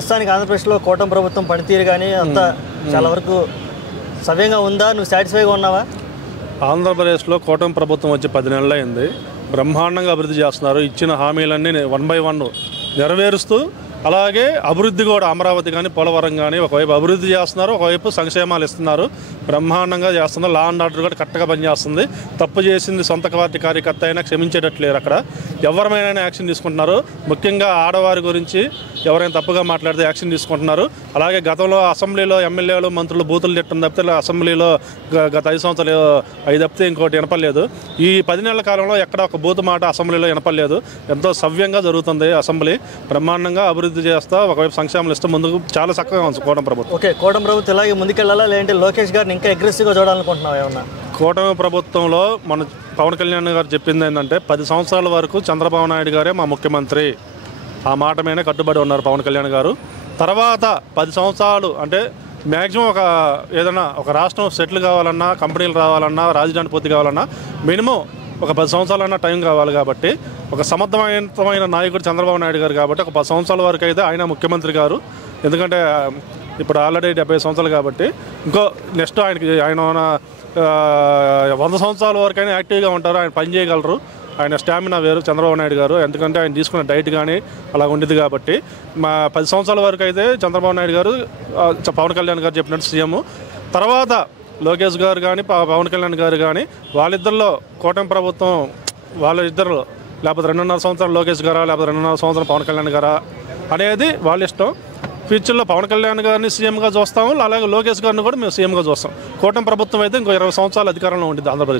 ప్రస్తుతానికి ఆంధ్రప్రదేశ్లో కూటమి ప్రభుత్వం పనితీరు కానీ అంతా చాలా వరకు సవ్యంగా ఉందా? నువ్వు సాటిస్ఫైగా ఉన్నావా? ఆంధ్రప్రదేశ్లో కూటమి ప్రభుత్వం వచ్చి 10 నెలలు అయింది. బ్రహ్మాండంగా అభివృద్ధి చేస్తున్నారు. ఇచ్చిన హామీలన్నీ 1 by 1 నెరవేరుస్తూ, అలాగే అభివృద్ధి కూడా అమరావతి కానీ పోలవరం కానీ ఒకవైపు అభివృద్ధి చేస్తున్నారు, ఒకవైపు సంక్షేమాలు ఇస్తున్నారు. బ్రహ్మాండంగా చేస్తున్నారు. లా అండ్ ఆర్డర్ కూడా కరెక్ట్గా పనిచేస్తుంది. తప్పు చేసింది సొంత పార్టీ కార్యకర్త అయినా క్షమించేటట్లేరు. అక్కడ ఎవరిమైనా యాక్షన్ తీసుకుంటున్నారు. ముఖ్యంగా ఆడవారి గురించి ఎవరైనా తప్పుగా మాట్లాడితే యాక్షన్ తీసుకుంటున్నారు. అలాగే గతంలో అసెంబ్లీలో ఎమ్మెల్యేలు మంత్రులు బూతులు తిట్టడం తప్పితే అసెంబ్లీలో గత 5 సంవత్సరాలు 5 తప్పితే ఇంకోటి వినపడలేదు. ఈ 10 నెలల కాలంలో ఎక్కడ ఒక బూతు మాట అసెంబ్లీలో వినపడలేదు. ఎంతో సవ్యంగా జరుగుతుంది అసెంబ్లీ. బ్రహ్మాండంగా అభివృద్ధి చేస్తా, ఒకవైపు సంక్షేమాలు ఇస్తూ ముందుకు చాలా చక్కగా ఉంది కూటమి ప్రభుత్వం. ఓకే, కూటమి ప్రభుత్వం ఇలాగే ముందుకెళ్ళాలా, లేదంటే లోకేష్ గారిని ఇంకా అగ్రెసివ్గా చూడాలనుకుంటున్నావు ఏమన్నా? కూటమి ప్రభుత్వంలో మన పవన్ కళ్యాణ్ గారు చెప్పింది ఏంటంటే 10 సంవత్సరాల వరకు చంద్రబాబు నాయుడు గారే మా ముఖ్యమంత్రి. ఆ మాట మీదనే కట్టుబడి ఉన్నారు పవన్ కళ్యాణ్ గారు. తర్వాత 10 సంవత్సరాలు అంటే మ్యాక్సిమం ఏదైనా ఒక రాష్ట్రం సెటిల్ కావాలన్నా, కంపెనీలు రావాలన్నా, రాజధాని పూర్తి కావాలన్నా మినిమం ఒక 10 సంవత్సరాలన్నా టైం కావాలి. కాబట్టి ఒక సమర్థవంతమైన నాయకుడు చంద్రబాబు నాయుడు గారు కాబట్టి ఒక 10 సంవత్సరాల వరకు అయితే ఆయన ముఖ్యమంత్రి గారు. ఎందుకంటే ఇప్పుడు ఆల్రెడీ 70 సంవత్సరాలు కాబట్టి ఇంకో నెక్స్ట్ ఆయన 100 సంవత్సరాల వరకైనా యాక్టివ్గా ఉంటారు. ఆయన పని చేయగలరు. ఆయన స్టామినా వేరు చంద్రబాబు నాయుడు గారు. ఎందుకంటే ఆయన తీసుకున్న డైట్ కానీ అలా ఉండేది. కాబట్టి మా 10 సంవత్సరాల వరకు అయితే చంద్రబాబు నాయుడు గారు, పవన్ కళ్యాణ్ గారు చెప్పినట్టు సీఎం. తర్వాత లోకేష్ గారు కానీ పవన్ కళ్యాణ్ గారు కానీ వాళ్ళిద్దరిలో కూటమి ప్రభుత్వం వాళ్ళిద్దరు లేకపోతే 2.5 సంవత్సరాలు లోకేష్ గారా, లేకపోతే 2.5 సంవత్సరాలు పవన్ కళ్యాణ్ గారా అనేది వాళ్ళ ఇష్టం. ఫ్యూచర్లో పవన్ కళ్యాణ్ గారిని సీఎంగా చూస్తాము, అలాగే లోకేష్ గారిని కూడా మేము సీఎంగా చూస్తాం. కూటమి ప్రభుత్వం అయితే ఇంకో 20 సంవత్సరాలు అధికారంలో ఉంటుంది ఆంధ్రప్రదేశ్.